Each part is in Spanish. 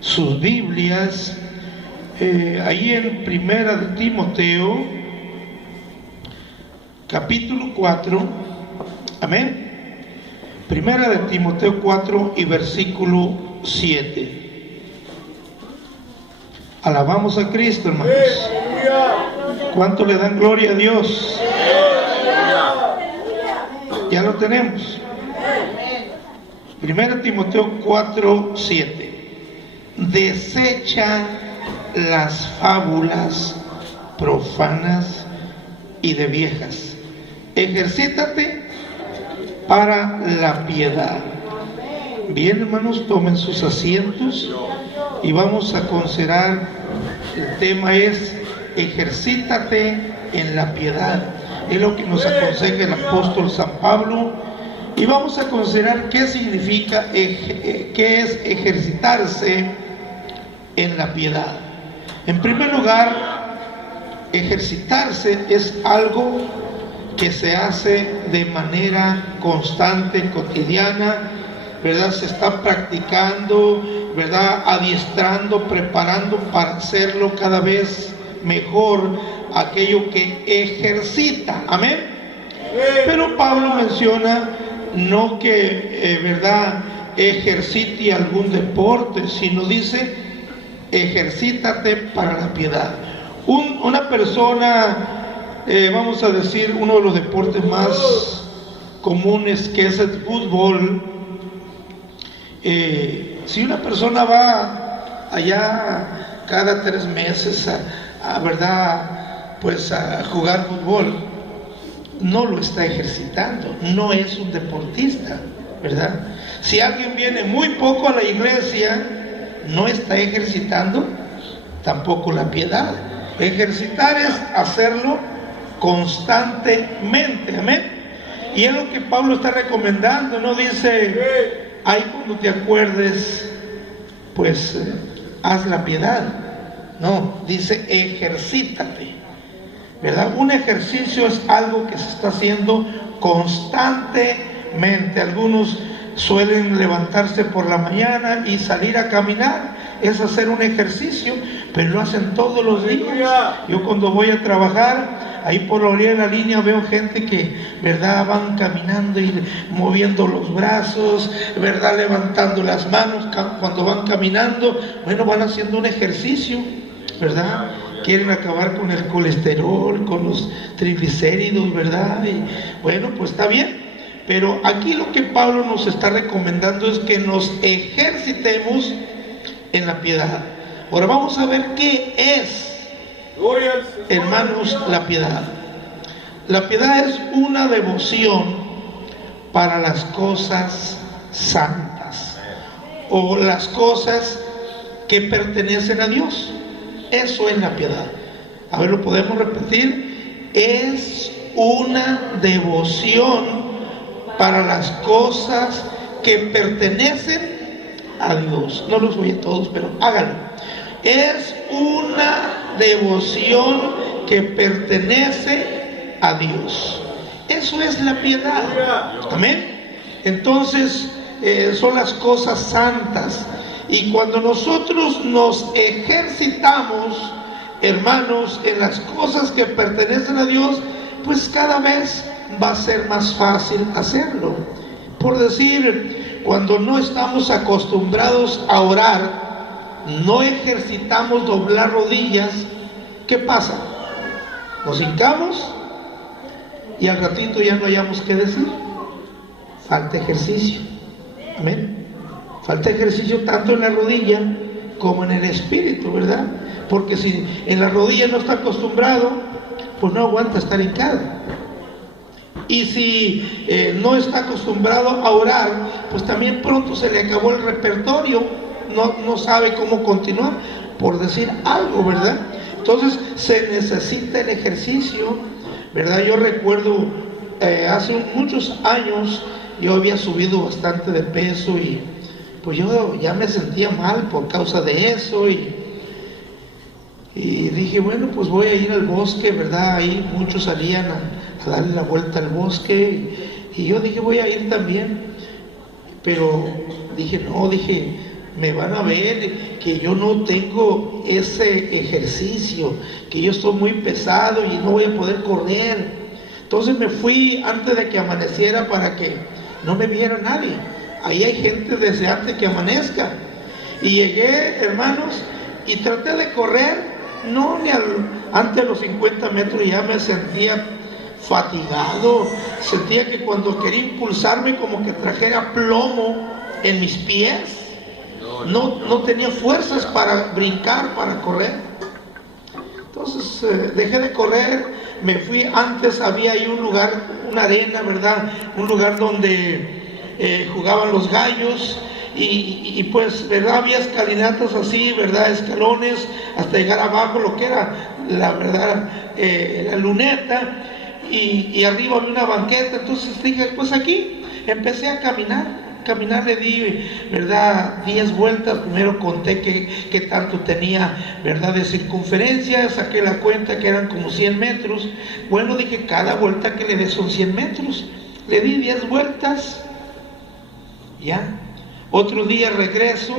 sus Biblias ahí en Primera de Timoteo, capítulo 4, amén. Primera de Timoteo 4 y versículo 7. Alabamos a Cristo, hermanos. ¿Cuánto le dan gloria a Dios? Ya lo tenemos. Primera Timoteo 4, 7. Desecha las fábulas profanas y de viejas. Ejercítate para la piedad. Bien, hermanos, tomen sus asientos y vamos a considerar, el tema es ejercítate en la piedad. Es lo que nos aconseja el apóstol San Pablo, y vamos a considerar qué significa, qué es ejercitarse en la piedad. En primer lugar, ejercitarse es algo que se hace de manera constante, cotidiana, ¿verdad? Se está practicando, ¿verdad? Adiestrando, preparando para hacerlo cada vez mejor, aquello que ejercita, amén. Pero Pablo menciona no que, ¿verdad?, ejercite algún deporte, sino dice, ejercítate para la piedad. Una persona, vamos a decir, uno de los deportes más comunes, que es el fútbol. Si una persona va allá cada 3 meses ¿verdad?, pues a jugar fútbol, no lo está ejercitando, no es un deportista, ¿verdad? Si alguien viene muy poco a la iglesia, no está ejercitando tampoco la piedad. Ejercitar es hacerlo constantemente, amén. Y es lo que Pablo está recomendando, no dice, ay, cuando te acuerdes, pues haz la piedad. No, dice ejercítate, ¿verdad? Un ejercicio es algo que se está haciendo constantemente. Algunos suelen levantarse por la mañana y salir a caminar, es hacer un ejercicio, pero lo hacen todos los días. Yo cuando voy a trabajar, ahí por la orilla de la línea veo gente que, ¿verdad?, van caminando y moviendo los brazos, ¿verdad?, levantando las manos cuando van caminando. Bueno, van haciendo un ejercicio, ¿verdad? Quieren acabar con el colesterol, con los triglicéridos, ¿verdad? Y bueno, pues está bien. Pero aquí lo que Pablo nos está recomendando es que nos ejercitemos en la piedad. Ahora vamos a ver qué es, hermanos, la piedad. La piedad es una devoción para las cosas santas o las cosas que pertenecen a Dios. Eso es la piedad. A ver, lo podemos repetir. Es una devoción para las cosas que pertenecen a Dios. No los oye todos, pero háganlo. Es una devoción que pertenece a Dios. Eso es la piedad. Amén. Entonces, son las cosas santas. Y cuando nosotros nos ejercitamos, hermanos, en las cosas que pertenecen a Dios, pues cada vez va a ser más fácil hacerlo. Por decir, cuando no estamos acostumbrados a orar, no ejercitamos doblar rodillas, ¿qué pasa? Nos hincamos y al ratito ya no hayamos qué decir. Falta ejercicio. Amén. Falta ejercicio tanto en la rodilla como en el espíritu, ¿verdad? Porque si en la rodilla no está acostumbrado, pues no aguanta estar hincado. Y si no está acostumbrado a orar, pues también pronto se le acabó el repertorio, no sabe cómo continuar, por decir algo, ¿verdad? Entonces se necesita el ejercicio, ¿verdad? Yo recuerdo hace muchos años yo había subido bastante de peso y pues yo ya me sentía mal por causa de eso y dije, bueno, pues voy a ir al bosque, ¿verdad? Ahí muchos salían a darle la vuelta al bosque y yo dije, voy a ir también, pero dije, no, me van a ver que yo no tengo ese ejercicio, que yo estoy muy pesado y no voy a poder correr. Entonces me fui antes de que amaneciera para que no me viera nadie. Ahí hay gente desde antes que amanezca. Y llegué, hermanos, y traté de correr, no ni antes de los 50 metros ya me sentía fatigado, sentía que cuando quería impulsarme como que trajera plomo en mis pies. No tenía fuerzas para brincar, para correr. Entonces dejé de correr, me fui. Antes había ahí un lugar, una arena, ¿verdad? Un lugar donde jugaban los gallos y pues, ¿verdad? Había escalinatas así, ¿verdad? Escalones hasta llegar abajo, lo que era, la verdad, la luneta y arriba había una banqueta. Entonces dije, pues aquí empecé a caminar, le di, ¿verdad? 10 vueltas. Primero conté que tanto tenía, ¿verdad? De circunferencia, saqué la cuenta que eran como 100 metros. Bueno, dije, cada vuelta que le dé son 100 metros. Le di 10 vueltas, ya. Otro día regreso,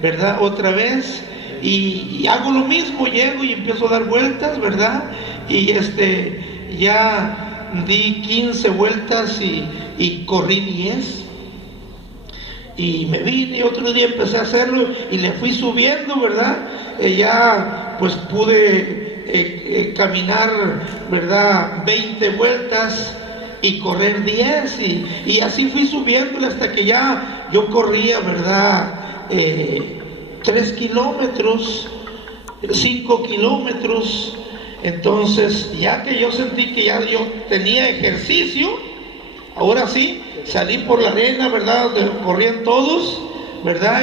¿verdad? Otra vez, y hago lo mismo, llego y empiezo a dar vueltas, ¿verdad? Y ya di 15 vueltas y corrí 10. Y me vine y otro día empecé a hacerlo y le fui subiendo, ¿verdad? Ya pues pude caminar, ¿verdad? 20 vueltas y correr 10 y así fui subiéndole hasta que ya yo corría, ¿verdad? 3 kilómetros, 5 kilómetros. Entonces ya que yo sentí que ya yo tenía ejercicio, ahora sí, salí por la arena, ¿verdad? Donde corrían todos, ¿verdad?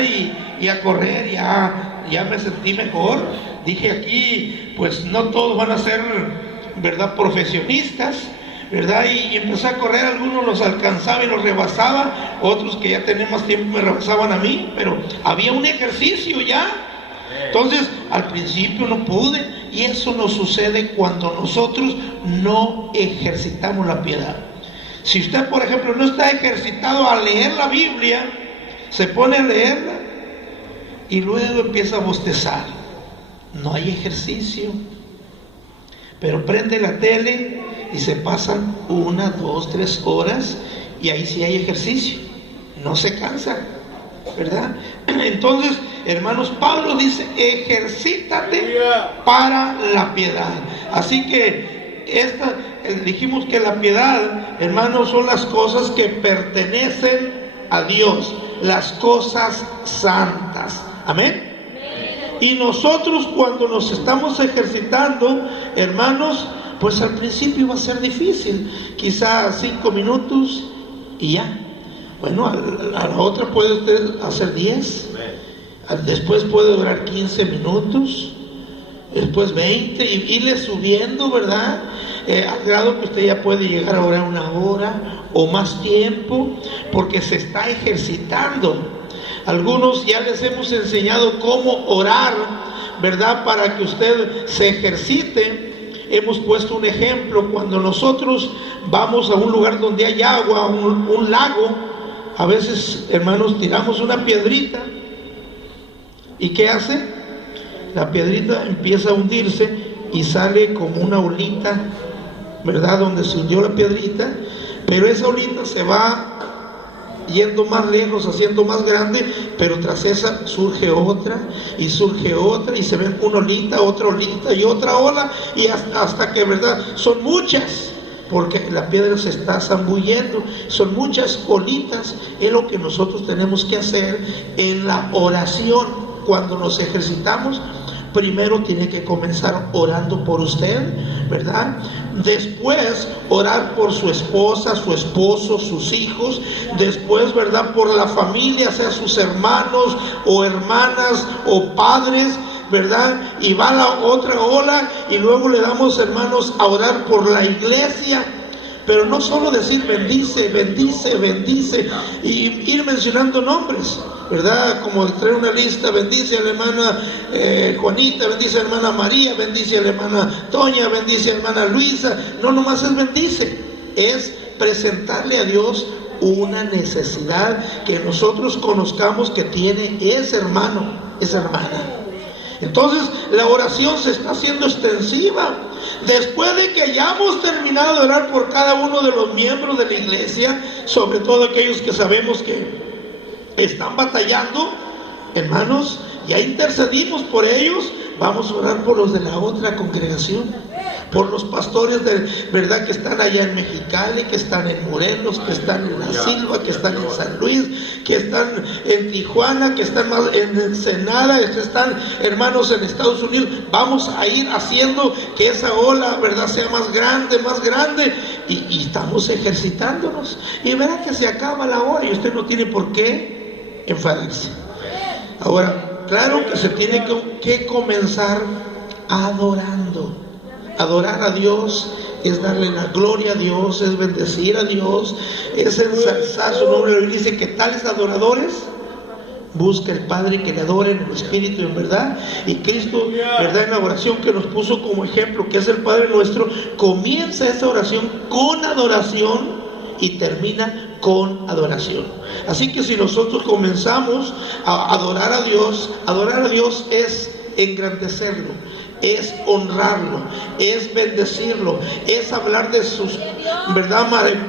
Y a correr, ya me sentí mejor. Dije, aquí, pues no todos van a ser, ¿verdad? Profesionistas, ¿verdad? Y empecé a correr, algunos los alcanzaba y los rebasaba, otros que ya tenían más tiempo me rebasaban a mí, pero había un ejercicio ya. Entonces, al principio no pude, y eso nos sucede cuando nosotros no ejercitamos la piedad. Si usted, por ejemplo, no está ejercitado a leer la Biblia, se pone a leerla y luego empieza a bostezar. No hay ejercicio. Pero prende la tele y se pasan 1, 2, 3 horas y ahí sí hay ejercicio. No se cansa, ¿verdad? Entonces, hermanos, Pablo dice, ejercítate para la piedad. Así que dijimos que la piedad, hermanos, son las cosas que pertenecen a Dios, las cosas santas. Amén. Y nosotros cuando nos estamos ejercitando, hermanos, pues al principio va a ser difícil, quizá 5 minutos y ya. Bueno, a la otra puede usted hacer 10, después puede durar 15 minutos, después 20 y irle subiendo, ¿verdad? Al grado que usted ya puede llegar a orar 1 hora o más tiempo, porque se está ejercitando. Algunos ya les hemos enseñado cómo orar, ¿verdad? Para que usted se ejercite. Hemos puesto un ejemplo: cuando nosotros vamos a un lugar donde hay agua, un lago, a veces, hermanos, tiramos una piedrita, ¿y qué hace? La piedrita empieza a hundirse y sale como una olita, ¿verdad? Donde se hundió la piedrita, pero esa olita se va yendo más lejos, haciendo más grande, pero tras esa surge otra, y se ven una olita, otra olita y otra ola, y hasta que, ¿verdad? Son muchas, porque la piedra se está zambullendo, son muchas olitas. Es lo que nosotros tenemos que hacer en la oración. Cuando nos ejercitamos, primero tiene que comenzar orando por usted, ¿verdad? Después orar por su esposa, su esposo, sus hijos. Después, ¿verdad? Por la familia, sea sus hermanos o hermanas o padres, ¿verdad? Y va la otra ola y luego le damos, hermanos, a orar por la iglesia. Pero no solo decir bendice, bendice, bendice y ir mencionando nombres, ¿verdad? Como traer una lista: bendice a la hermana Juanita, bendice a la hermana María, bendice a la hermana Toña, bendice a la hermana Luisa. No nomás es bendice, es presentarle a Dios una necesidad que nosotros conozcamos que tiene ese hermano, esa hermana. Entonces la oración se está haciendo extensiva. Después de que hayamos terminado de orar por cada uno de los miembros de la iglesia, sobre todo aquellos que sabemos que están batallando, hermanos, ya intercedimos por ellos, vamos a orar por los de la otra congregación, por los pastores de verdad que están allá en Mexicali, que están en Morelos, que están en La Silva, que están en San Luis, que están en Tijuana, que están en Ensenada, que están hermanos en Estados Unidos. Vamos a ir haciendo que esa ola, verdad, sea más grande, y estamos ejercitándonos, y verá que se acaba la hora y usted no tiene por qué enfadarse. Ahora, claro que se tiene que comenzar adorando. Adorar a Dios es darle la gloria a Dios, es bendecir a Dios, es ensalzar su nombre. La Biblia dice que tales adoradores busca el Padre que le adoren en espíritu y en verdad. Y Cristo, verdad, en la oración que nos puso como ejemplo, que es el Padre nuestro, comienza esa oración con adoración y termina con adoración. Así que si nosotros comenzamos a adorar a Dios es engrandecerlo, es honrarlo, es bendecirlo, es hablar de sus, verdad,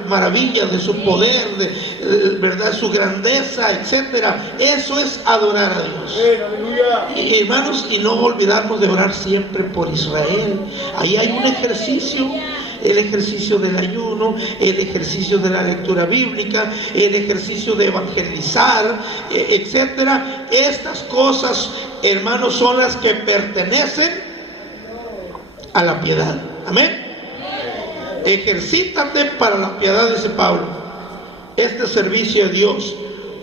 maravillas, de su poder, de verdad, su grandeza, etcétera. Eso es adorar a Dios. Y, hermanos, y no olvidarnos de orar siempre por Israel. Ahí hay un ejercicio. El ejercicio del ayuno, el ejercicio de la lectura bíblica, el ejercicio de evangelizar, etcétera. Estas cosas, hermanos, son las que pertenecen a la piedad. Amén. Ejercítate para la piedad, dice Pablo. Este servicio a Dios.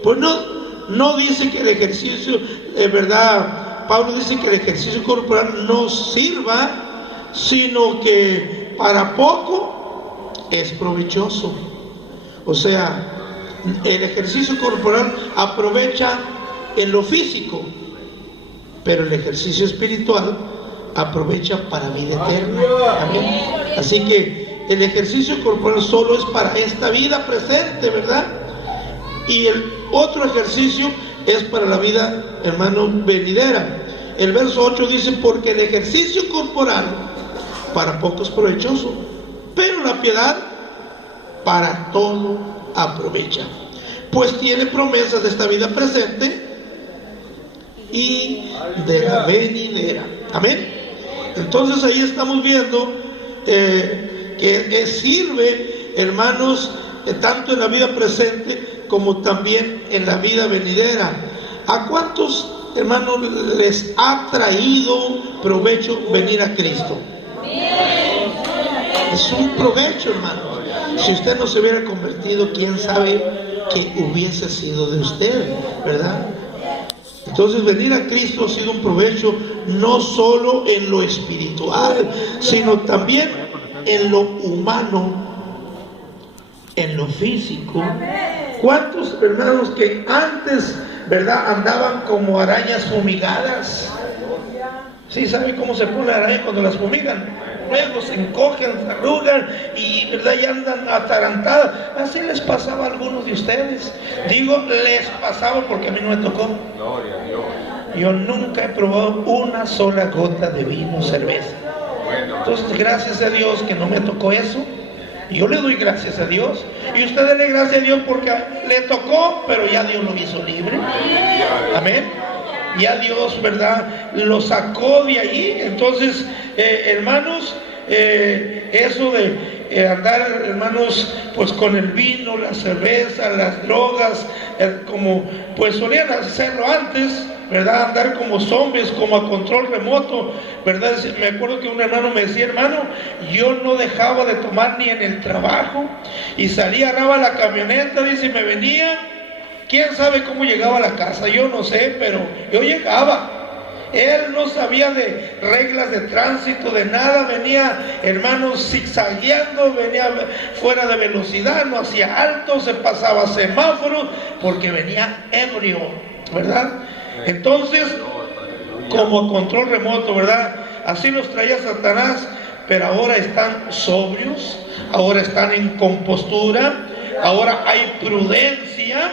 Pues no dice que el ejercicio, verdad, Pablo dice que el ejercicio corporal no sirva, sino que para poco es provechoso. O sea, el ejercicio corporal aprovecha en lo físico, pero el ejercicio espiritual aprovecha para vida eterna. Amén. Así que el ejercicio corporal solo es para esta vida presente, ¿verdad? Y el otro ejercicio es para la vida, hermano, venidera. El verso 8 dice: porque el ejercicio corporal para poco es provechoso, pero la piedad para todo aprovecha, pues tiene promesas de esta vida presente y de la venidera. Amén. Entonces ahí estamos viendo que sirve, hermanos, tanto en la vida presente como también en la vida venidera. ¿A cuántos, hermanos, les ha traído provecho venir a Cristo? Es un provecho, hermano. Si usted no se hubiera convertido, quién sabe qué hubiese sido de usted, ¿verdad? Entonces venir a Cristo ha sido un provecho, no solo en lo espiritual, sino también en lo humano, en lo físico. ¿Cuántos hermanos que antes, verdad, andaban como arañas fumigadas? ¿Sí sabe cómo se pone la araña cuando las fumigan? Luego se encogen, se arrugan y, verdad, ya andan atarantadas. Así les pasaba a algunos de ustedes. Digo, les pasaba porque a mí no me tocó. Yo nunca he probado una sola gota de vino o cerveza. Entonces, gracias a Dios que no me tocó eso. Yo le doy gracias a Dios. Y usted dele gracias a Dios porque le tocó, pero ya Dios lo hizo libre. Amén. Ya Dios, verdad, lo sacó de allí. Entonces, hermanos, eso de andar, hermanos, pues con el vino, la cerveza, las drogas, como pues solían hacerlo antes, ¿verdad? Andar como zombies, como a control remoto, ¿verdad? Me acuerdo que un hermano me decía: hermano, yo no dejaba de tomar ni en el trabajo, y salía, agarraba la camioneta, dice, y me venía. ¿Quién sabe cómo llegaba a la casa? Yo no sé, pero yo llegaba. Él no sabía de reglas de tránsito, de nada. Venía, hermanos, zigzagueando, venía fuera de velocidad, no hacía alto, se pasaba semáforos, porque venía ebrio, ¿verdad? Entonces, como control remoto, ¿verdad? Así los traía Satanás, pero ahora están sobrios, ahora están en compostura, ahora hay prudencia,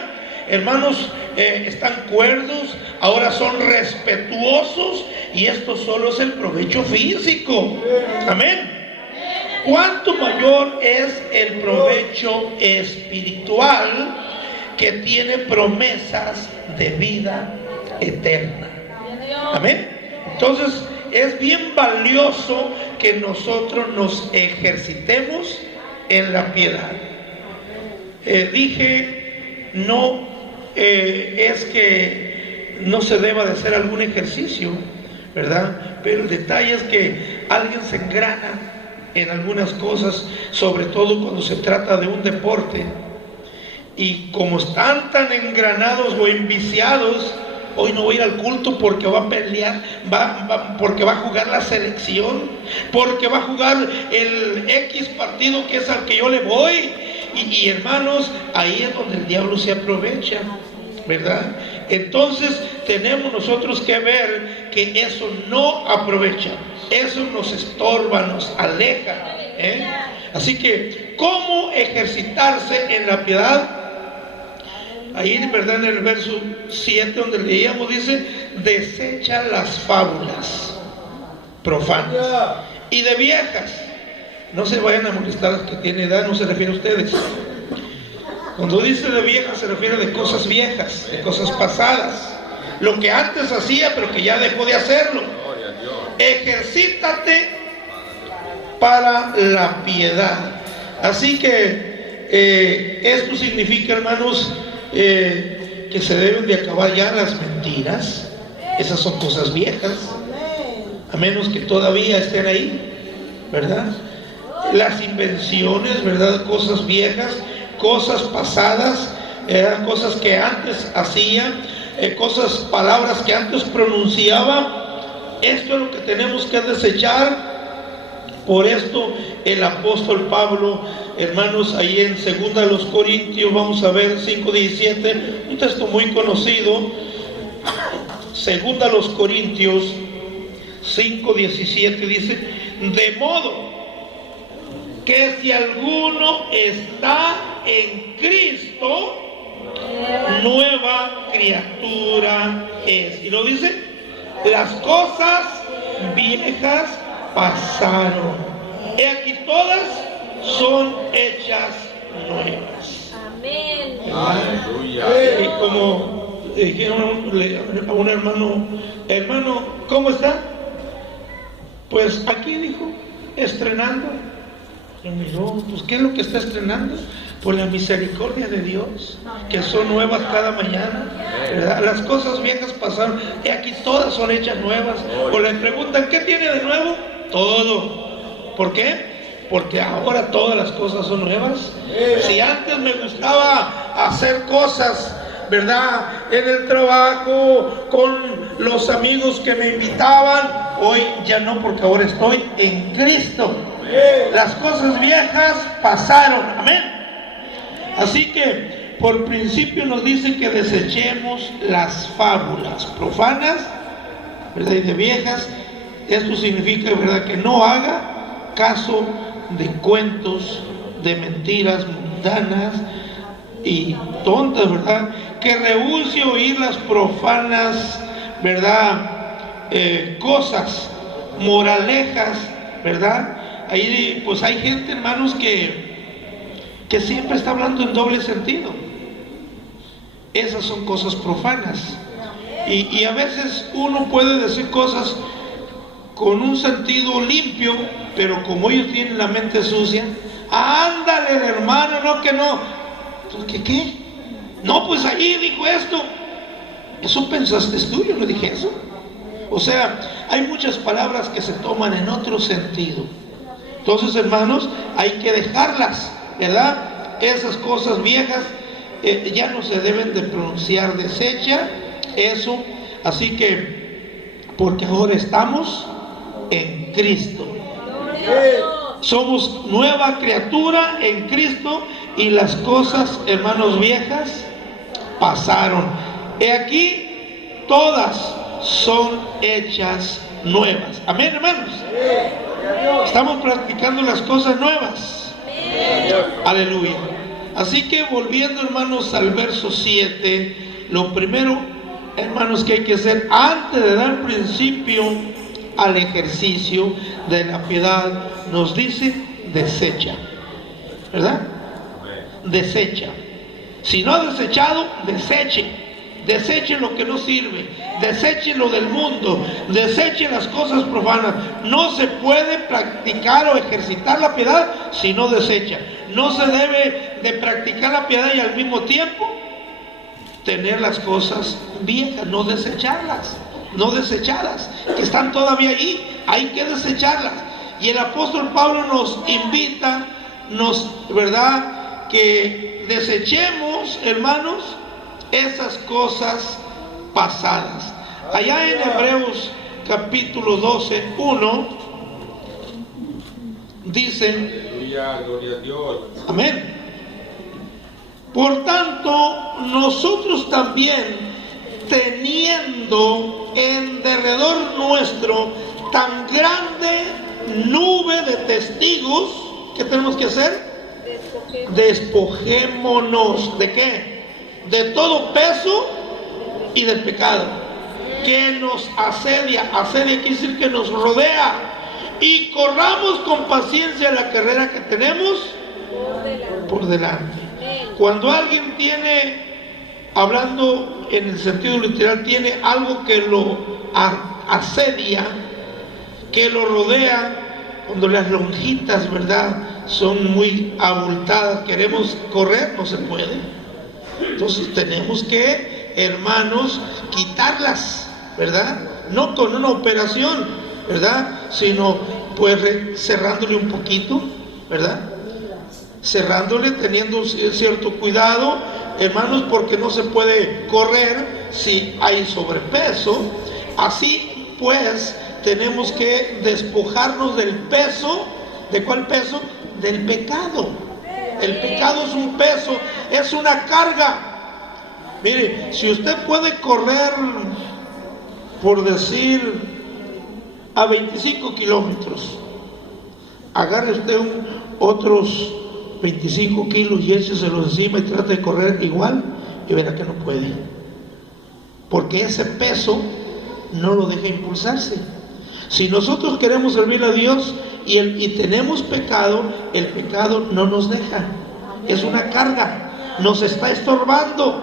hermanos, están cuerdos, ahora son respetuosos, y esto solo es el provecho físico. Amén. ¿Cuánto mayor es el provecho espiritual, que tiene promesas de vida eterna? Amén. Entonces es bien valioso que nosotros nos ejercitemos en la piedad. Dije, no es que no se deba de hacer algún ejercicio, ¿verdad? Pero el detalle es que alguien se engrana en algunas cosas, sobre todo cuando se trata de un deporte, y como están tan engranados o enviciados, hoy no voy a ir al culto porque va a pelear, porque va a jugar la selección, porque va a jugar el X partido que es al que yo le voy. Y hermanos, ahí es donde el diablo se aprovecha, ¿verdad? Entonces tenemos nosotros que ver que eso no aprovecha, eso nos estorba, nos aleja, Así que, ¿cómo ejercitarse en la piedad? Ahí, ¿verdad? En el verso 7 donde leíamos, dice: desecha las fábulas profanas y de viejas. No se vayan a molestar los que tienen edad, no se refiere a ustedes. Cuando dice de viejas, se refiere de cosas viejas, de cosas pasadas, lo que antes hacía pero que ya dejó de hacerlo. Ejercítate para la piedad. Así que esto significa, hermanos, que se deben de acabar ya las mentiras. Esas son cosas viejas, a menos que todavía estén ahí, ¿verdad? Las invenciones, ¿verdad? Cosas viejas, cosas pasadas, cosas que antes hacía, palabras que antes pronunciaba. Esto es lo que tenemos que desechar. Por esto el apóstol Pablo, hermanos, ahí en 2 Corintios, vamos a ver 5:17, un texto muy conocido. 2 Corintios 5:17 dice: de modo que si alguno está en Cristo, nueva criatura es. Y lo dice: las cosas viejas pasaron, he aquí todas son hechas nuevas. Amén. Aleluya. Y como dijeron a un hermano, ¿cómo está? Pues aquí, dijo, estrenando. Y me dijo, pues ¿qué es lo que está estrenando? Por la misericordia de Dios, que son nuevas cada mañana, ¿verdad? Las cosas viejas pasaron y aquí todas son hechas nuevas. O le preguntan, ¿qué tiene de nuevo? Todo. ¿Por qué? Porque ahora todas las cosas son nuevas. Si antes me gustaba hacer cosas, ¿verdad?, en el trabajo, con los amigos que me invitaban, hoy ya no, porque ahora estoy en Cristo. Las cosas viejas pasaron. Amén. Así que por principio nos dice que desechemos las fábulas profanas, ¿verdad?, y de viejas. Esto significa, ¿verdad?, que no haga caso de cuentos, de mentiras mundanas y tontas, ¿verdad? Que rehúse oír las profanas, ¿verdad?, cosas, moralejas, ¿verdad? Ahí pues hay gente, hermanos, que siempre está hablando en doble sentido. Esas son cosas profanas. Y a veces uno puede decir cosas con un sentido limpio, pero como ellos tienen la mente sucia, ándale, hermano, no, que no. ¿Qué? No, pues allí dijo esto. Eso pensaste tú, yo no dije eso. O sea, hay muchas palabras que se toman en otro sentido. Entonces, hermanos, hay que dejarlas, ¿verdad? Esas cosas viejas ya no se deben de pronunciar. Desecha eso. Así que, porque ahora estamos en Cristo. Somos nueva criatura en Cristo, y las cosas, hermanos, viejas pasaron. He aquí, todas son hechas nuevas. Amén, hermanos. Estamos practicando las cosas nuevas. Aleluya. Así que volviendo, hermanos, al verso 7, lo primero, hermanos, que hay que hacer antes de dar principio al ejercicio de la piedad, nos dice: desecha, ¿verdad? Desecha. Si no ha desechado, deseche lo que no sirve, deseche lo del mundo, deseche las cosas profanas. No se puede practicar o ejercitar la piedad si no desecha. No se debe de practicar la piedad y al mismo tiempo tener las cosas viejas, no desecharlas, que están todavía ahí, hay que desecharlas. Y el apóstol Pablo nos invita, ¿verdad?, que desechemos, hermanos, esas cosas pasadas. Allá en Hebreos capítulo 12, 1 dice: Gloria a Dios. Amén. Por tanto, nosotros también, teniendo en derredor nuestro tan grande nube de testigos, ¿qué tenemos que hacer? Despojémonos. ¿De qué? De todo peso y del pecado que nos asedia. Asedia quiere decir que nos rodea. Y corramos con paciencia la carrera que tenemos por delante. Cuando alguien tiene, hablando en el sentido literal, tiene algo que lo asedia, que lo rodea, cuando las lonjitas, ¿verdad?, son muy abultadas, queremos correr, no se puede. Entonces tenemos que, hermanos, quitarlas, ¿verdad? No con una operación, ¿verdad?, sino pues cerrándole un poquito, ¿verdad? Cerrándole, teniendo un cierto cuidado, hermanos, porque no se puede correr si hay sobrepeso. Así pues, tenemos que despojarnos del peso. ¿De cuál peso? Del pecado. El pecado es un peso, es una carga. Mire, si usted puede correr, por decir, a 25 kilómetros, agarre usted otros 25 kilos y écheselos encima y trate de correr igual, y verá que no puede, porque ese peso no lo deja impulsarse. Si nosotros queremos servir a Dios y tenemos pecado, el pecado no nos deja, es una carga, nos está estorbando,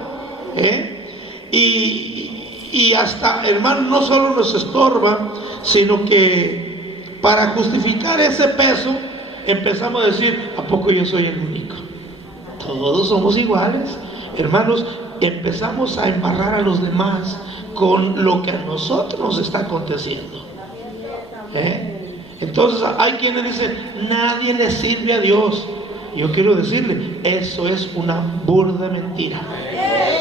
y hasta, hermano, no solo nos estorba, sino que para justificar ese peso empezamos a decir: ¿a poco yo soy el único? Todos somos iguales, hermanos. Empezamos a embarrar a los demás con lo que a nosotros nos está aconteciendo. Entonces hay quienes dicen: nadie le sirve a Dios. Yo quiero decirle, eso es una burda mentira.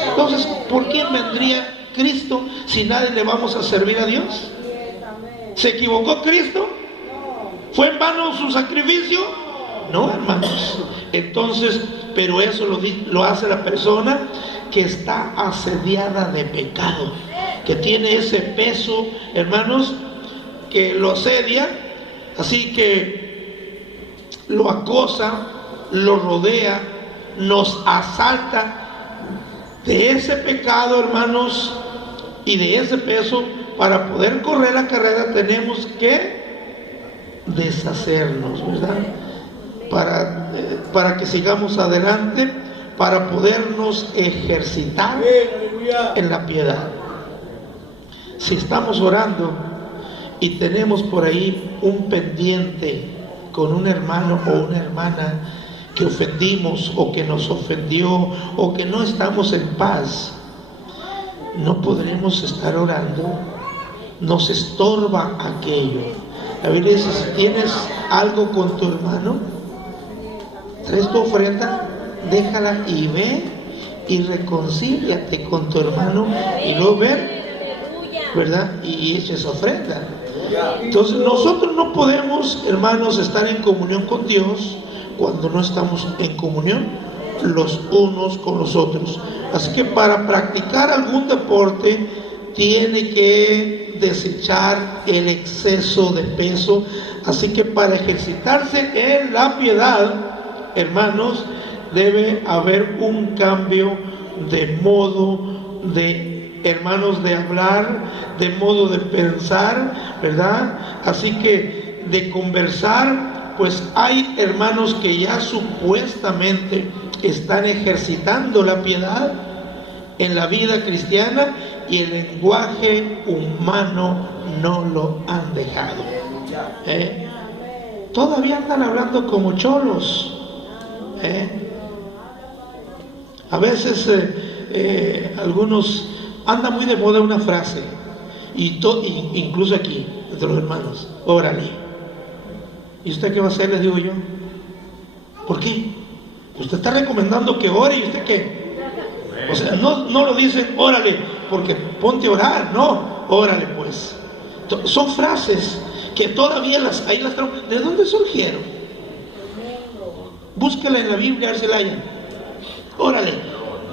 Entonces, ¿por quién vendría Cristo si nadie le vamos a servir a Dios? ¿Se equivocó Cristo? ¿Fue en vano su sacrificio? No, hermanos. Entonces, pero eso lo hace la persona que está asediada de pecado, que tiene ese peso, hermanos, que lo asedia, así que lo acosa, lo rodea, nos asalta. De ese pecado, hermanos, y de ese peso, para poder correr la carrera tenemos que deshacernos, ¿verdad? Para que sigamos adelante, para podernos ejercitar en la piedad. Si estamos orando y tenemos por ahí un pendiente con un hermano o una hermana que ofendimos o que nos ofendió o que no estamos en paz, no podremos estar orando, nos estorba aquello. La Biblia dice: si tienes algo con tu hermano, traes tu ofrenda, déjala y ve y reconcíliate con tu hermano, y luego ven, ¿verdad?, y eches ofrenda. Entonces nosotros no podemos, hermanos, estar en comunión con Dios cuando no estamos en comunión los unos con los otros. Así que para practicar algún deporte tiene que desechar el exceso de peso. Así que para ejercitarse en la piedad, hermanos, debe haber un cambio de modo de, hermanos, de hablar, de modo de pensar, ¿verdad? Así que de conversar, pues hay hermanos que ya supuestamente están ejercitando la piedad en la vida cristiana y el lenguaje humano no lo han dejado. Todavía andan hablando como cholos. A veces algunos anda muy de moda una frase, incluso aquí entre los hermanos: órale. ¿Y usted qué va a hacer? Les digo yo. ¿Por qué? Usted está recomendando que ore, ¿y usted qué? O sea, no lo dicen órale porque ponte a orar, no, órale pues. Son frases que todavía ahí las traen. ¿De dónde surgieron? Búsquela en la Biblia, a ver si la hayan. Órale,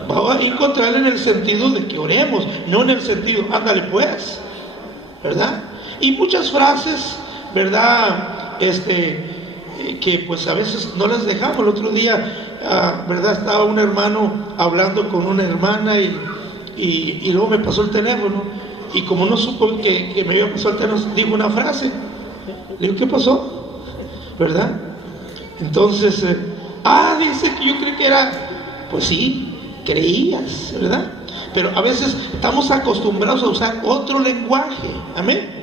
va a encontrarla en el sentido de que oremos, no en el sentido, ándale pues, ¿verdad? Y muchas frases, ¿verdad? Que pues a veces no las dejamos. El otro día, ¿verdad? Estaba un hermano hablando con una hermana y luego me pasó el teléfono, y como no supo que me iba a pasar el teléfono, dijo una frase. Le digo, ¿qué pasó? ¿Verdad? Entonces, dice que yo creí que era, pues sí, creías, ¿verdad? Pero a veces estamos acostumbrados a usar otro lenguaje. Amén.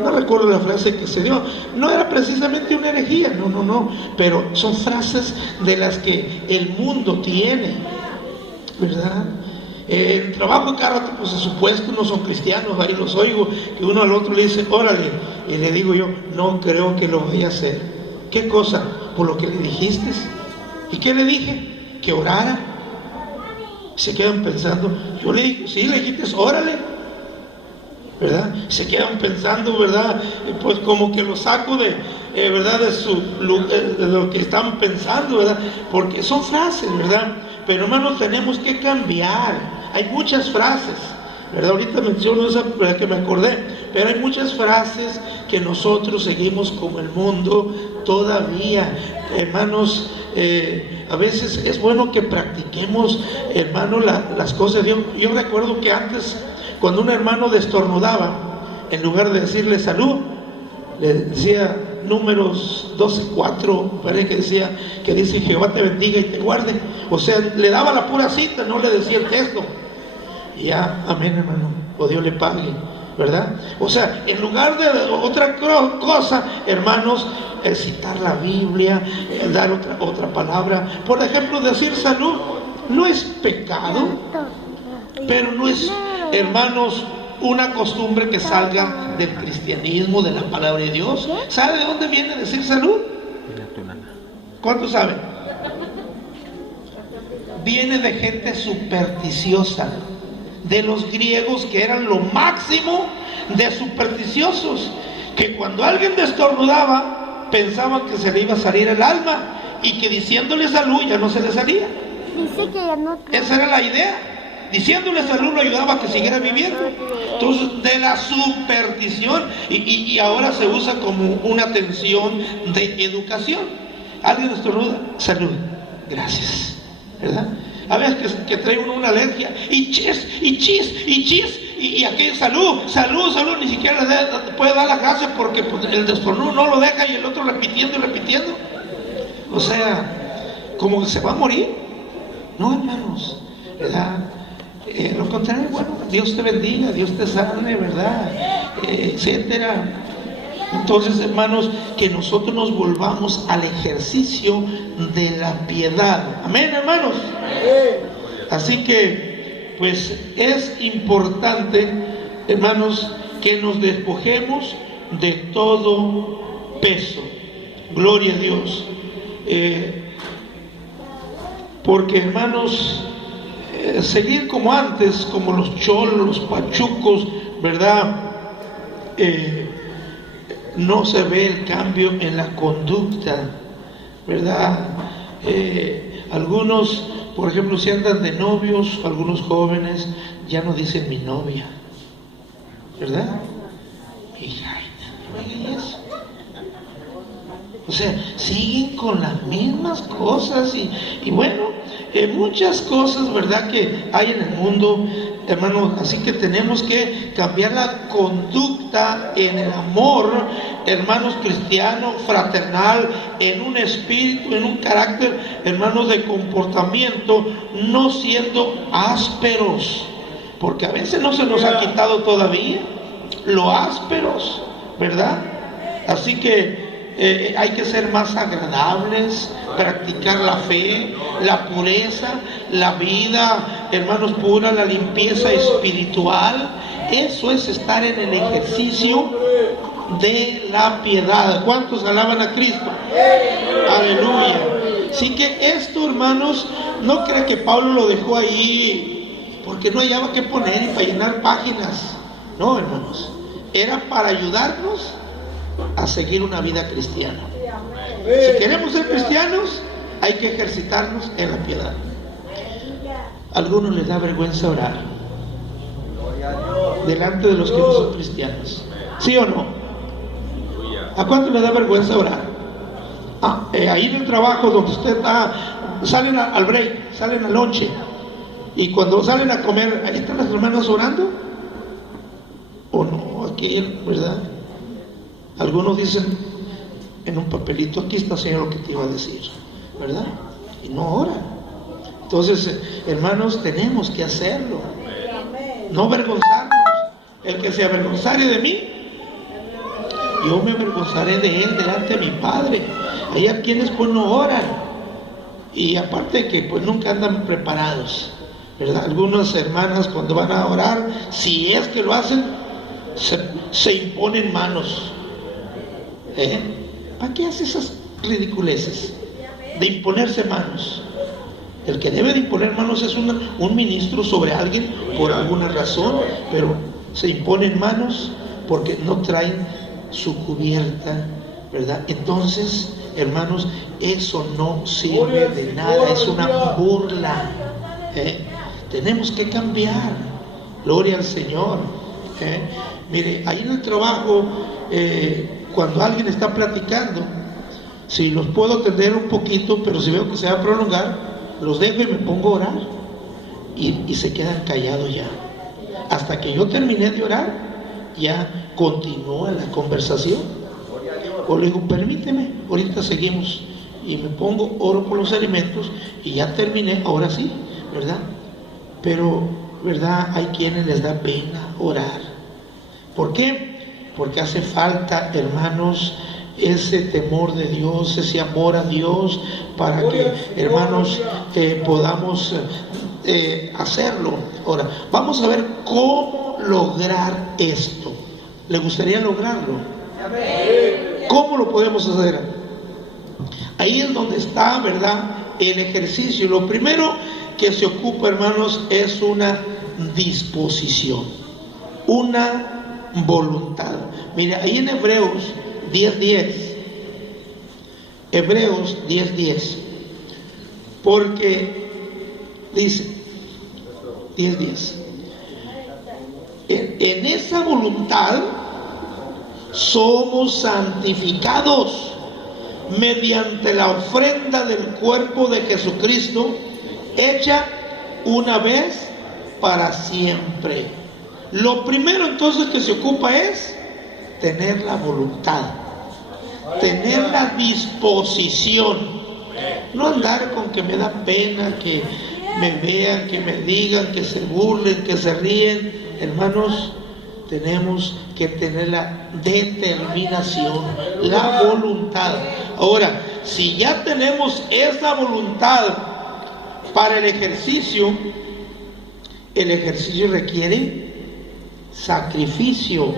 No recuerdo la frase que se dio, no era precisamente una herejía, no, pero son frases de las que el mundo tiene, ¿verdad? El trabajo cada rato, pues, por supuesto, no son cristianos, ahí los oigo, que uno al otro le dice, órale, y le digo yo, no creo que lo vaya a hacer. ¿Qué cosa? Por lo que le dijiste. ¿Y qué le dije? Que orara. Se quedan pensando, yo le dije, sí, le dijiste, órale, ¿verdad? Se quedan pensando, ¿verdad? Pues como que lo saco de, ¿verdad? De lo que están pensando, ¿verdad? Porque son frases, ¿verdad? Pero hermanos, tenemos que cambiar. Hay muchas frases, ¿verdad? Ahorita menciono esa, ¿verdad? Que me acordé, pero hay muchas frases que nosotros seguimos como el mundo todavía, hermanos. A veces es bueno que practiquemos, hermanos, las cosas de Dios. Yo recuerdo que antes, cuando un hermano destornudaba, en lugar de decirle salud, le decía Números 12:4, parece que decía, que dice Jehová te bendiga y te guarde. O sea, le daba la pura cita, no le decía el texto. Y ya, amén, hermano, o Dios le pague, ¿verdad? O sea, en lugar de otra cosa, hermanos, citar la Biblia, dar otra palabra. Por ejemplo, decir salud no es pecado, pero no es, hermanos, una costumbre que salga del cristianismo, de la palabra de Dios. ¿Sabe de dónde viene decir salud? ¿Cuántos saben? Viene de gente supersticiosa, de los griegos, que eran lo máximo de supersticiosos, que cuando alguien destornudaba pensaban que se le iba a salir el alma y que diciéndole salud ya no se le salía. Dice que ya no. Esa era la idea. Diciéndole salud lo ayudaba a que siguiera viviendo. Entonces, de la superstición, y ahora se usa como una tensión de educación. Alguien estornuda, salud, gracias, ¿verdad? A veces que trae uno una alergia, y aquí salud, ni siquiera le puede dar las gracias porque pues, el estornudo no lo deja, y el otro repitiendo. O sea, como que se va a morir. No, hermanos, ¿verdad? Lo contrario, bueno, Dios te bendiga, Dios te sane, ¿verdad? Etcétera. Entonces, hermanos, que nosotros nos volvamos al ejercicio de la piedad. Amén, hermanos. Así que, pues, es importante, hermanos, que nos despojemos de todo peso. Gloria a Dios. Porque, hermanos, seguir como antes, como los cholos, los pachucos, ¿verdad? No se ve el cambio en la conducta, ¿verdad? Algunos, por ejemplo, si andan de novios, algunos jóvenes ya no dicen mi novia, ¿verdad? Mi hija, ¿y eso? O sea, siguen con las mismas cosas y bueno, muchas cosas, ¿verdad?, que hay en el mundo, hermanos. Así que tenemos que cambiar la conducta en el amor, hermanos, cristiano, fraternal, en un espíritu, en un carácter, hermanos, de comportamiento, no siendo ásperos, porque a veces no se nos ha quitado todavía lo ásperos, ¿verdad? Así que hay que ser más agradables, practicar la fe, la pureza, la vida, hermanos, pura, la limpieza espiritual. Eso es estar en el ejercicio de la piedad. ¿Cuántos alaban a Cristo? Aleluya. Así que esto, hermanos, no cree que Pablo lo dejó ahí porque no hallaba qué poner y para llenar páginas. No, hermanos, era para ayudarnos a seguir una vida cristiana. Si queremos ser cristianos, hay que ejercitarnos en la piedad. A algunos les da vergüenza orar delante de los que no son cristianos. ¿Sí o no? ¿A cuánto les da vergüenza orar? Ahí en el trabajo donde usted está, salen al break, salen al lonche, y cuando salen a comer, ahí están las hermanas orando. ¿O no? Aquí, ¿verdad? Algunos dicen en un papelito, aquí está, Señor, lo que te iba a decir, ¿verdad? Y no oran. Entonces, hermanos, tenemos que hacerlo, no avergonzarnos. El que se avergonzare de mí, yo me avergonzaré de él delante de mi Padre. Hay a quienes pues no oran, y aparte de que pues nunca andan preparados, ¿verdad? Algunas hermanas cuando van a orar, si es que lo hacen, se imponen manos. ¿Para qué hace esas ridiculeces de imponerse manos? El que debe de imponer manos es un ministro sobre alguien por alguna razón, pero se imponen manos porque no traen su cubierta, ¿verdad? Entonces, hermanos, eso no sirve de nada, es una burla. Tenemos que cambiar. Gloria al Señor. Mire, ahí en el trabajo, cuando alguien está platicando, si los puedo atender un poquito, pero si veo que se va a prolongar, los dejo y me pongo a orar, y se quedan callados ya. Hasta que yo terminé de orar, ya continúa la conversación. O le digo, permíteme, ahorita seguimos. Y me pongo, oro por los alimentos, y ya terminé, ahora sí, ¿verdad? Pero, ¿verdad? Hay quienes les da pena orar. ¿Por qué? Porque hace falta, hermanos, ese temor de Dios, ese amor a Dios, para que, hermanos, podamos hacerlo. Ahora, vamos a ver cómo lograr esto. ¿Le gustaría lograrlo? ¿Cómo lo podemos hacer? Ahí es donde está, ¿verdad?, el ejercicio. Lo primero que se ocupa, hermanos, es una disposición, una voluntad. Mire, ahí en Hebreos 10:10, Hebreos 10:10, porque dice 10:10, en esa voluntad somos santificados mediante la ofrenda del cuerpo de Jesucristo, hecha una vez para siempre. Lo primero entonces que se ocupa es tener la voluntad, tener la disposición, no andar con que me da pena que me vean, que me digan, que se burlen, que se ríen. Hermanos, tenemos que tener la determinación, la voluntad. Ahora, si ya tenemos esa voluntad para el ejercicio requiere sacrificio,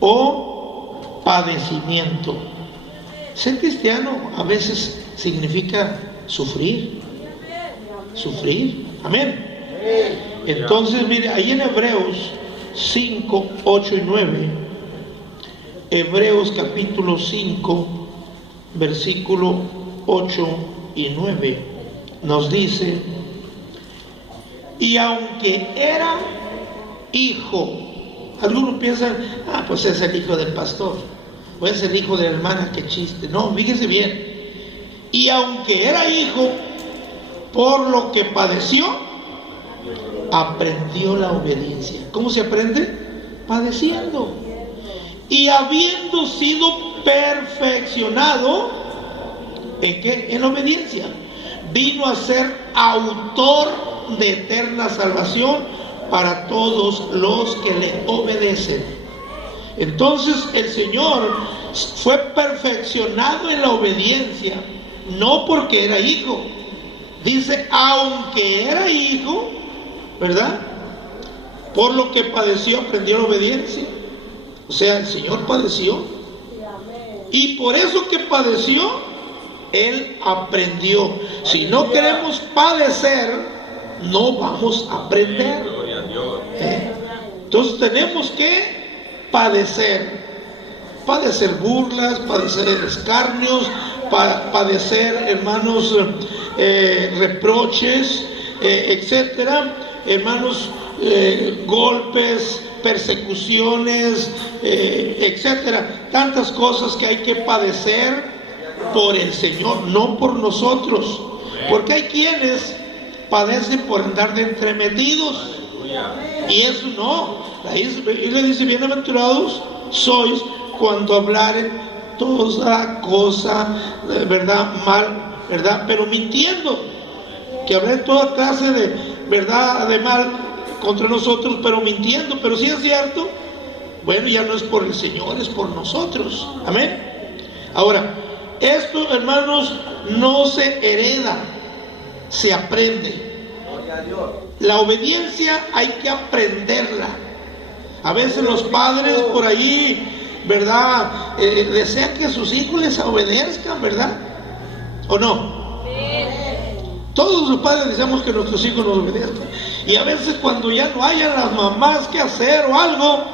o padecimiento. Ser cristiano a veces significa sufrir. Amén. Entonces, mire, ahí en Hebreos 5, 8 y 9, Hebreos capítulo 5, versículo 8 y 9, nos dice: y aunque era hijo, algunos piensan, pues es el hijo del pastor. voy a ser hijo de la hermana, qué chiste. No, fíjese bien. Y aunque era hijo, por lo que padeció, aprendió la obediencia. ¿Cómo se aprende? Padeciendo. Y habiendo sido perfeccionado, ¿en qué? En obediencia. Vino a ser autor de eterna salvación para todos los que le obedecen. Entonces el Señor fue perfeccionado en la obediencia, no porque era hijo. Dice, aunque era hijo, ¿verdad? Por lo que padeció, aprendió la obediencia. O sea, el Señor padeció. Y por eso que padeció, Él aprendió. Si no queremos padecer, no vamos a aprender. Entonces tenemos que padecer burlas, padecer escarnios, padecer, hermanos, reproches, etcétera, hermanos, golpes, persecuciones, etcétera, tantas cosas que hay que padecer por el Señor, no por nosotros, porque hay quienes padecen por andar de entremetidos, y eso no. La Biblia dice, bienaventurados sois cuando hablaren toda cosa, verdad, mal, verdad, pero mintiendo, que hablen toda clase de verdad, de mal contra nosotros, pero mintiendo. Pero si es cierto, bueno, ya no es por el Señor, es por nosotros. Amén. Ahora, esto, hermanos, no se hereda, se aprende. La obediencia hay que aprenderla. A veces los padres por ahí, ¿verdad? Desean que sus hijos les obedezcan, ¿verdad? ¿O no? Todos los padres deseamos que nuestros hijos nos obedezcan. Y a veces cuando ya no hayan las mamás que hacer o algo,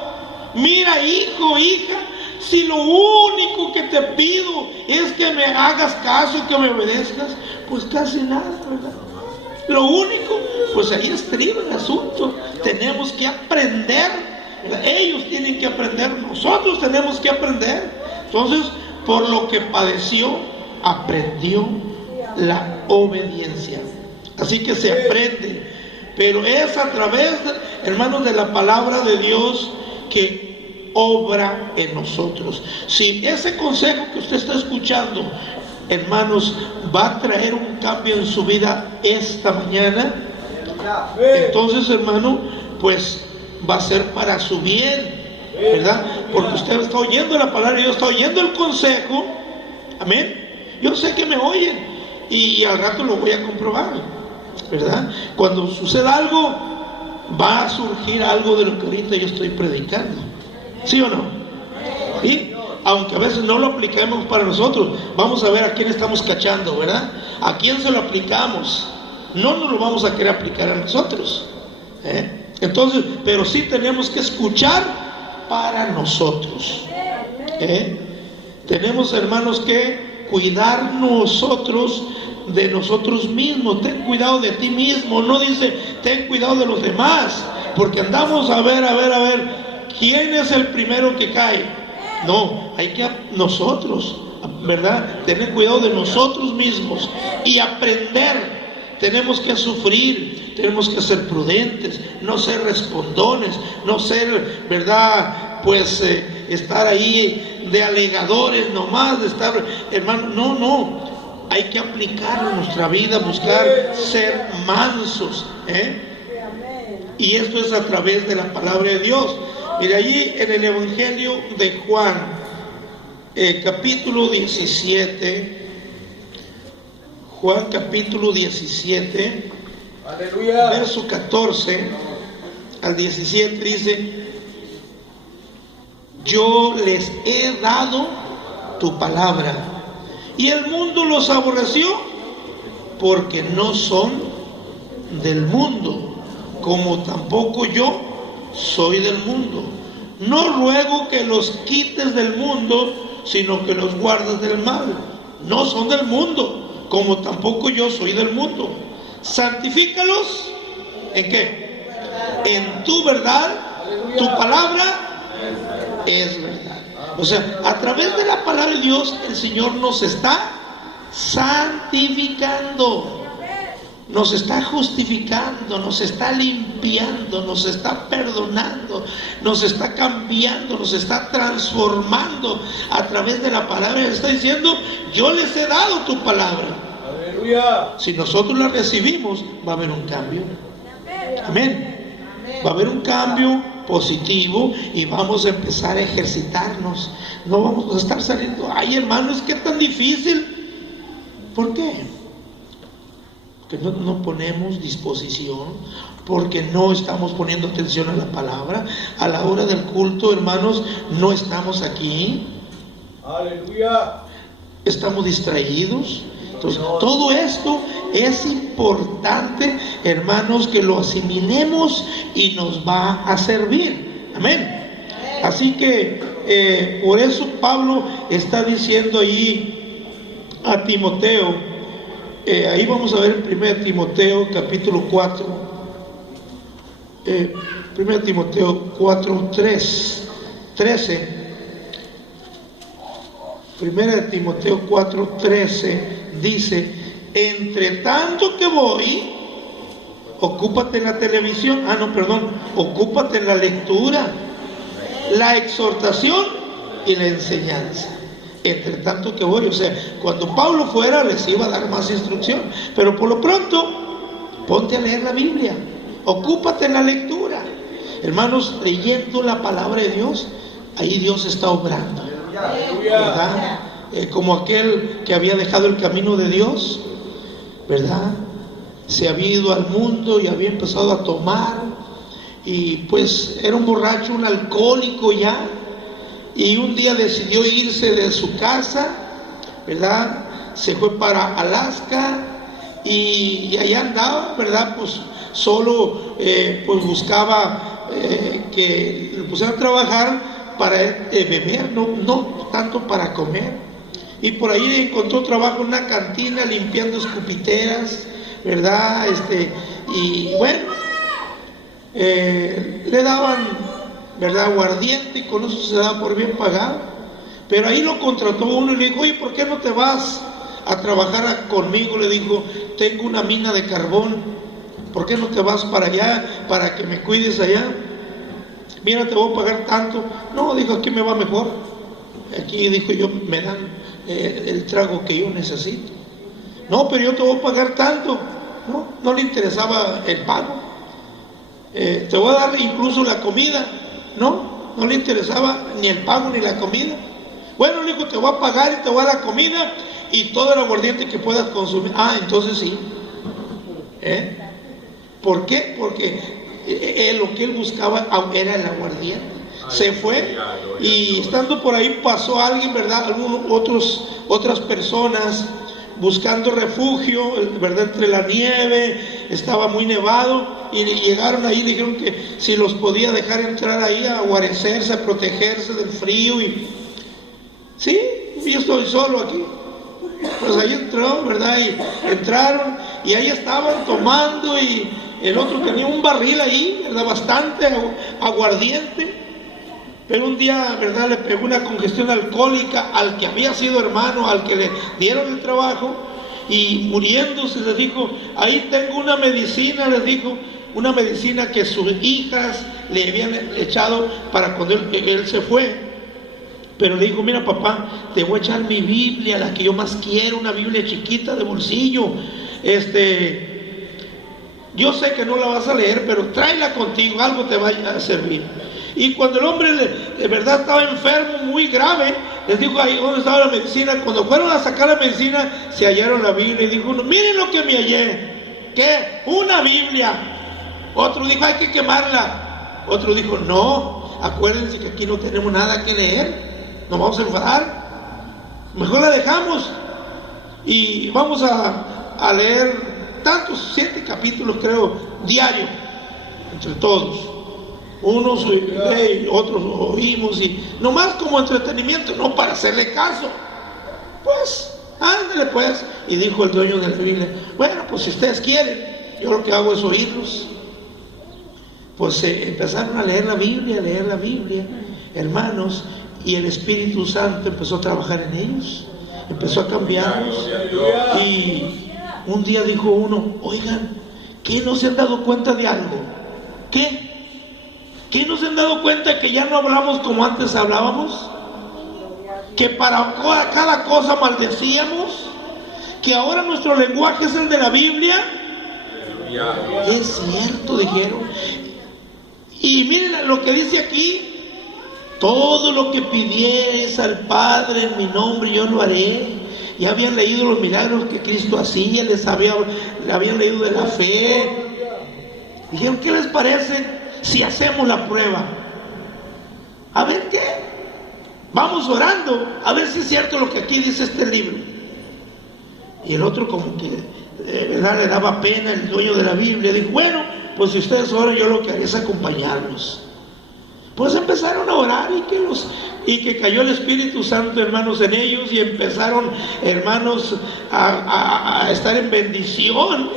mira, hijo, hija, si lo único que te pido es que me hagas caso y que me obedezcas, pues casi nada, ¿verdad? Lo único, pues ahí estriba el asunto. Tenemos que aprender, ¿verdad? Ellos tienen que aprender, nosotros tenemos que aprender. Entonces, por lo que padeció, aprendió la obediencia. Así que se aprende, pero es a través, hermanos, de la palabra de Dios que obra en nosotros. Si ese consejo que usted está escuchando, hermanos, va a traer un cambio en su vida esta mañana, entonces, hermano, pues va a ser para su bien, ¿verdad? Porque usted está oyendo la palabra y yo está oyendo el consejo. Amén. Yo sé que me oyen y al rato lo voy a comprobar, ¿verdad? Cuando suceda algo, va a surgir algo de lo que ahorita yo estoy predicando. ¿Sí o no? ¿Sí? Aunque a veces no lo aplicamos para nosotros, vamos a ver a quién estamos cachando, ¿verdad? ¿A quién se lo aplicamos? No nos lo vamos a querer aplicar a nosotros, Entonces, pero sí tenemos que escuchar para nosotros, Tenemos, hermanos, que cuidar nosotros de nosotros mismos. Ten cuidado de ti mismo. No dice ten cuidado de los demás, porque andamos a ver quién es el primero que cae. No, hay que nosotros, ¿verdad? Tener cuidado de nosotros mismos y aprender. Tenemos que sufrir, tenemos que ser prudentes, no ser respondones, no ser, ¿verdad? Pues estar ahí de alegadores nomás, de estar, hermano, no. Hay que aplicarlo en nuestra vida, buscar ser mansos, Y esto es a través de la palabra de Dios. Mire, allí en el Evangelio de Juan, capítulo 17, Juan capítulo 17, aleluya, verso 14 al 17 dice: yo les he dado tu palabra, y el mundo los aborreció, porque no son del mundo, como tampoco yo soy del mundo. No ruego que los quites del mundo, sino que los guardes del mal. No son del mundo, como tampoco yo soy del mundo. Santifícalos, ¿en qué? En tu verdad. Tu palabra es verdad. O sea, a través de la palabra de Dios, el Señor nos está santificando, nos está justificando, nos está limpiando, nos está perdonando, nos está cambiando, nos está transformando a través de la palabra. Él está diciendo: yo les he dado tu palabra. Aleluya. Si nosotros la recibimos, va a haber un cambio. Amén. Va a haber un cambio positivo y vamos a empezar a ejercitarnos. No vamos a estar saliendo: ay, hermano, es que es tan difícil. ¿Por qué? Porque no ponemos disposición, porque no estamos poniendo atención a la palabra. A la hora del culto, hermanos, no estamos aquí. Aleluya. Estamos distraídos. Entonces, todo esto es importante, hermanos, que lo asimilemos y nos va a servir. Amén. Así que por eso Pablo está diciendo ahí a Timoteo, ahí vamos a ver en 1 Timoteo capítulo 4, 1 Timoteo 4, 13. 1 Timoteo 4, 13 dice: entre tanto que voy, ocúpate en la televisión, ocúpate en la lectura, la exhortación y la enseñanza. Entre tanto que voy, o sea, cuando Pablo fuera les iba a dar más instrucción, pero por lo pronto ponte a leer la Biblia, ocúpate en la lectura. Hermanos, leyendo la palabra de Dios, ahí Dios está obrando, ¿verdad? Como aquel que había dejado el camino de Dios, ¿verdad? Se había ido al mundo y había empezado a tomar, y pues era un borracho, un alcohólico ya, y un día decidió irse de su casa, ¿verdad? Se fue para Alaska y allá andaba, ¿verdad? Pues solo pues buscaba que lo pusieran a trabajar para beber, no tanto para comer. Y por ahí encontró trabajo en una cantina limpiando escupiteras, ¿verdad? Y bueno, le daban, ¿verdad?, aguardiente, y con eso se daba por bien pagado. Pero ahí lo contrató uno y le dijo: oye, ¿por qué no te vas a trabajar conmigo? Le dijo: tengo una mina de carbón, ¿por qué no te vas para allá, para que me cuides allá? Mira, te voy a pagar tanto. No, dijo, aquí me va mejor. Aquí, dijo yo, me dan el trago que yo necesito. No, pero yo te voy a pagar tanto. No le interesaba el pago. Te voy a dar incluso la comida. No le interesaba ni el pago ni la comida. Bueno, le dijo, te voy a pagar y te voy a dar la comida y todo el aguardiente que puedas consumir. Entonces sí. ¿Por qué? Porque lo que él buscaba era el aguardiente. Se fue y estando por ahí pasó alguien, ¿verdad? Otras personas buscando refugio, ¿verdad? Entre la nieve, estaba muy nevado, y llegaron ahí y dijeron que si los podía dejar entrar ahí a guarecerse, a protegerse del frío. Y sí, yo estoy solo aquí. Pues ahí entró, ¿verdad? Y entraron y ahí estaban tomando, y el otro tenía un barril ahí, ¿verdad? Bastante aguardiente. Pero un día, ¿verdad?, le pegó una congestión alcohólica al que había sido hermano, al que le dieron el trabajo, y muriéndose les dijo: ahí tengo una medicina, les dijo, una medicina que sus hijas le habían echado para cuando él se fue. Pero le dijo: mira, papá, te voy a echar mi Biblia, la que yo más quiero, una Biblia chiquita de bolsillo. Yo sé que no la vas a leer, pero tráela contigo, algo te va a servir. Y cuando el hombre de verdad estaba enfermo, muy grave, les dijo ahí dónde estaba la medicina. Cuando fueron a sacar la medicina, se hallaron la Biblia y dijo uno: miren lo que me hallé. ¿Qué? Una Biblia. Otro dijo: hay que quemarla. Otro dijo: no, acuérdense que aquí no tenemos nada que leer, nos vamos a enfadar, mejor la dejamos y vamos a leer tantos, 7 capítulos creo, diario, entre todos. Unos otros oímos, y nomás como entretenimiento, no para hacerle caso. Pues, ándale pues. Y dijo el dueño de la Biblia: bueno, pues si ustedes quieren, yo lo que hago es oírlos. Pues empezaron a leer la Biblia, hermanos, y el Espíritu Santo empezó a trabajar en ellos, empezó a cambiarlos. Y un día dijo uno: oigan, ¿qué no se han dado cuenta de algo? ¿Qué no se han dado cuenta que ya no hablamos como antes hablábamos? Que para cada cosa maldecíamos, que ahora nuestro lenguaje es el de la Biblia. Es cierto, dijeron. Y miren lo que dice aquí: todo lo que pidieres al Padre en mi nombre yo lo haré. Ya habían leído los milagros que Cristo hacía, le habían leído de la fe. Dijeron: ¿qué les parece si hacemos la prueba? A ver qué. Vamos orando, a ver si es cierto lo que aquí dice este libro. Y el otro, como que le daba pena, el dueño de la Biblia, dijo: bueno, pues si ustedes oran, yo lo que haré es acompañarlos. Pues empezaron a orar y que cayó el Espíritu Santo, hermanos, en ellos, y empezaron, hermanos, a estar en bendición.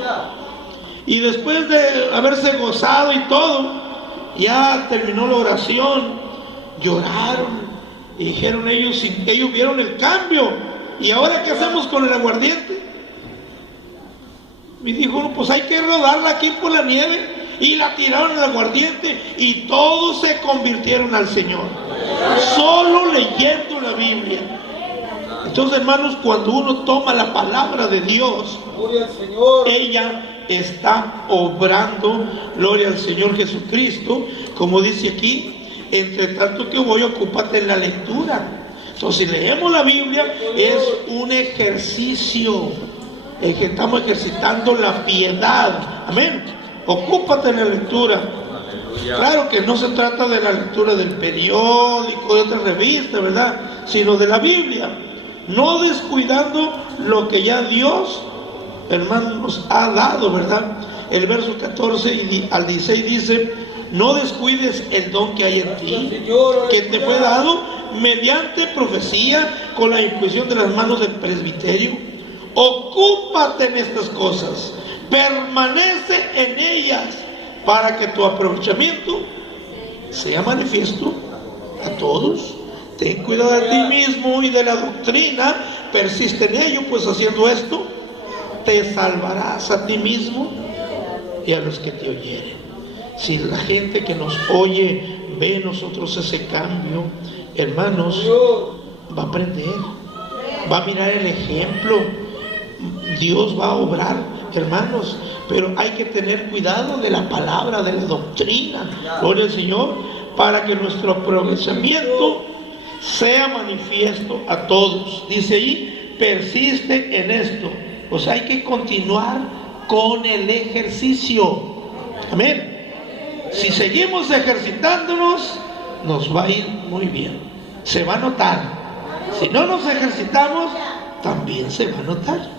Y después de haberse gozado y todo, ya terminó la oración, lloraron y dijeron ellos vieron el cambio. ¿Y ahora qué hacemos con el aguardiente? Y dijo uno: pues hay que rodarla aquí por la nieve. Y la tiraron al aguardiente y todos se convirtieron al Señor, solo leyendo la Biblia. Entonces, hermanos, cuando uno toma la palabra de Dios, ella está obrando. Gloria al Señor Jesucristo. Como dice aquí: entre tanto que voy, ocúpate en la lectura. Entonces, si leemos la Biblia, es un ejercicio. Estamos ejercitando la piedad. Amén. Ocúpate en la lectura. Claro que no se trata de la lectura del periódico, de otra revista, ¿verdad? Sino de la Biblia. No descuidando lo que ya Dios, hermanos, nos ha dado, ¿verdad? El verso 14 al 16 dice: no descuides el don que hay en ti, que te fue dado mediante profecía con la imposición de las manos del presbiterio. Ocúpate en estas cosas, permanece en ellas, para que tu aprovechamiento sea manifiesto a todos. Ten cuidado de ti mismo y de la doctrina, persiste en ello, pues haciendo esto te salvarás a ti mismo y a los que te oyeren. Si la gente que nos oye ve en nosotros ese cambio, hermanos, va a aprender, va a mirar el ejemplo. Dios va a obrar, hermanos, pero hay que tener cuidado de la palabra, de la doctrina. Gloria al Señor, para que nuestro aprovechamiento sea manifiesto a todos. Dice ahí: persiste en esto. O sea, hay que continuar con el ejercicio. Amén. Si seguimos ejercitándonos, nos va a ir muy bien. Se va a notar. Si no nos ejercitamos, también se va a notar.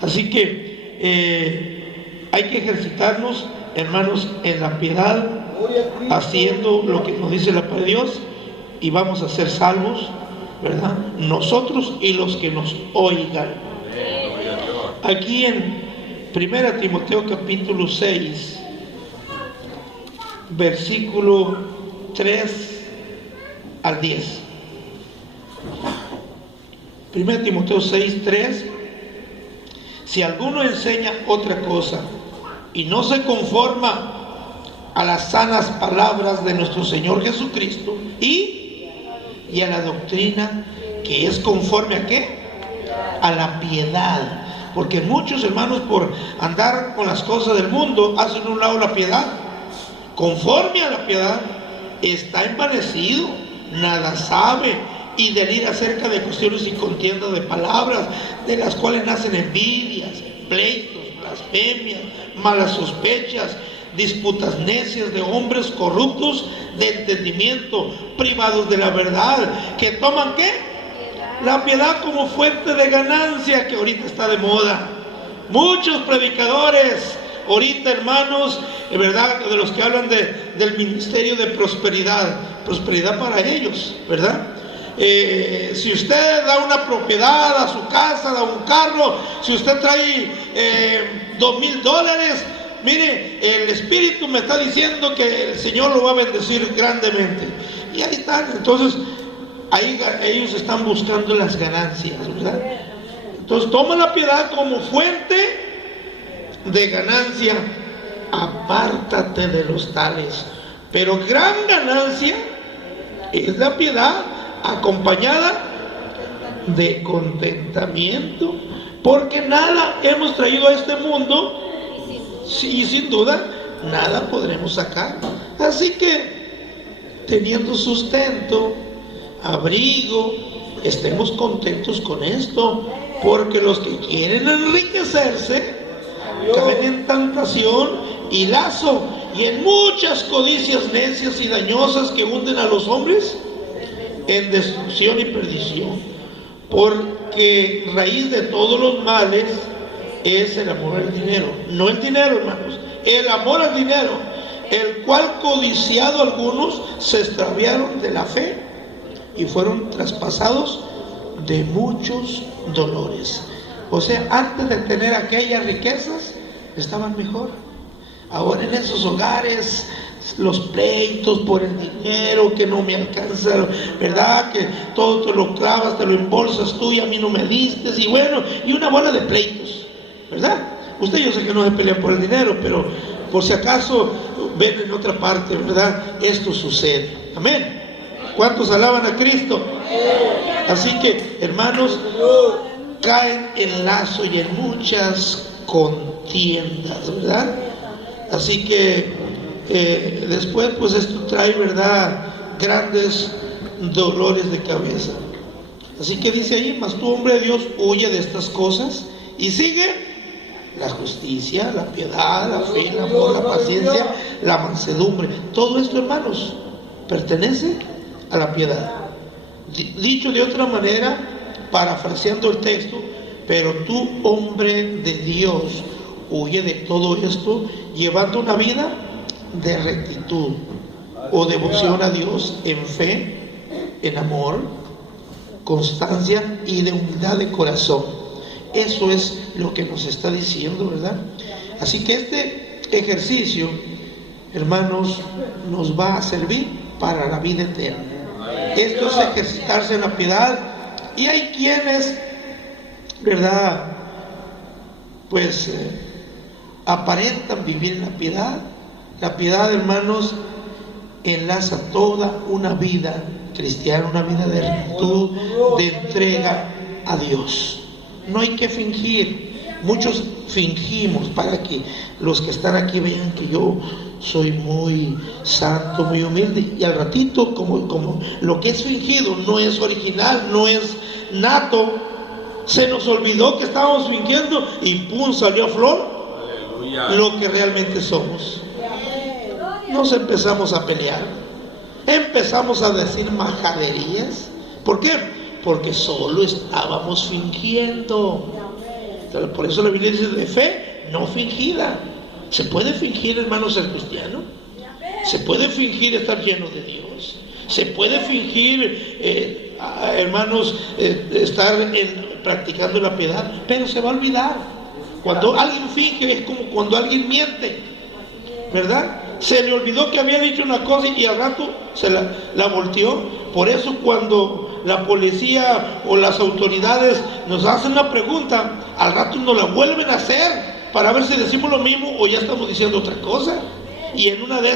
Así que hay que ejercitarnos, hermanos, en la piedad, haciendo lo que nos dice la palabra de Dios, y vamos a ser salvos, ¿verdad? Nosotros y los que nos oigan. Aquí en 1 Timoteo capítulo 6, versículo 3 al 10. 1 Timoteo 6, 3. Si alguno enseña otra cosa y no se conforma a las sanas palabras de nuestro Señor Jesucristo y a la doctrina, que es conforme a ¿qué? A la piedad. Porque muchos, hermanos, por andar con las cosas del mundo, hacen a un lado la piedad. Conforme a la piedad, está envanecido, nada sabe, y delira acerca de cuestiones y contiendas de palabras, de las cuales nacen envidias, pleitos, blasfemias, malas sospechas, disputas necias de hombres corruptos de entendimiento, privados de la verdad, que toman ¿qué? La piedad como fuente de ganancia, que ahorita está de moda. Muchos predicadores ahorita, hermanos, ¿verdad?, de los que hablan del ministerio de prosperidad para ellos, ¿verdad? Si usted da una propiedad, a su casa, da un carro, si usted trae $2,000, mire, el Espíritu me está diciendo que el Señor lo va a bendecir grandemente. y ahí están. Entonces ahí ellos están buscando las ganancias, ¿verdad? Entonces toma la piedad como fuente de ganancia. Apártate de los tales. Pero gran ganancia es la piedad acompañada de contentamiento, porque nada hemos traído a este mundo y sin duda nada podremos sacar. Así que teniendo sustento, abrigo, estemos contentos con esto, porque los que quieren enriquecerse caen en tentación y lazo y en muchas codicias necias y dañosas que hunden a los hombres en destrucción y perdición. Porque raíz de todos los males es el amor al dinero. No el dinero, hermanos, el amor al dinero, el cual codiciado algunos se extraviaron de la fe y fueron traspasados de muchos dolores. O sea, antes de tener aquellas riquezas estaban mejor. Ahora en esos hogares, los pleitos por el dinero, que no me alcanza, ¿verdad? Que todo te lo clavas, te lo embolsas tú y a mí no me diste, y bueno, y una bola de pleitos, ¿verdad? Usted, yo sé que no se pelea por el dinero, pero por si acaso ven en otra parte, ¿verdad? Esto sucede. Amén. ¿Cuántos alaban a Cristo? Así que, hermanos, caen en lazo y en muchas contiendas, ¿verdad? Así que después pues esto trae, ¿verdad?, grandes dolores de cabeza. Así que dice ahí: mas tú, hombre de Dios, huye de estas cosas y sigue la justicia, la piedad, la fe, el amor, la paciencia, la mansedumbre. Todo esto, hermanos, pertenece a la piedad. Dicho de otra manera, parafraseando el texto: pero tú, hombre de Dios, huye de todo esto, llevando una vida de rectitud o devoción a Dios en fe, en amor, constancia y de humildad de corazón. Eso es lo que nos está diciendo, ¿verdad? Así que este ejercicio, hermanos, nos va a servir para la vida eterna. Esto es ejercitarse en la piedad. Y hay quienes, ¿verdad?, pues aparentan vivir en la piedad. La piedad, hermanos, enlaza toda una vida cristiana, una vida de rectitud, de entrega a Dios. No hay que fingir. Muchos fingimos para que los que están aquí vean que yo soy muy santo, muy humilde, y al ratito, como lo que es fingido no es original, no es nato, se nos olvidó que estábamos fingiendo y ¡pum!, salió a flor lo que realmente somos. Nos empezamos a pelear, empezamos a decir majaderías. ¿Por qué? Porque solo estábamos fingiendo. Por eso la Biblia dice: de fe no fingida. ¿Se puede fingir, hermanos, ser cristiano? ¿Se puede fingir estar lleno de Dios? ¿Se puede fingir, hermanos, estar practicando la piedad? Pero se va a olvidar. Cuando alguien finge es como cuando alguien miente, ¿verdad? Se le olvidó que había dicho una cosa y al rato se la volteó. Por eso cuando la policía o las autoridades nos hacen una pregunta, al rato nos la vuelven a hacer para ver si decimos lo mismo o ya estamos diciendo otra cosa. Y en una de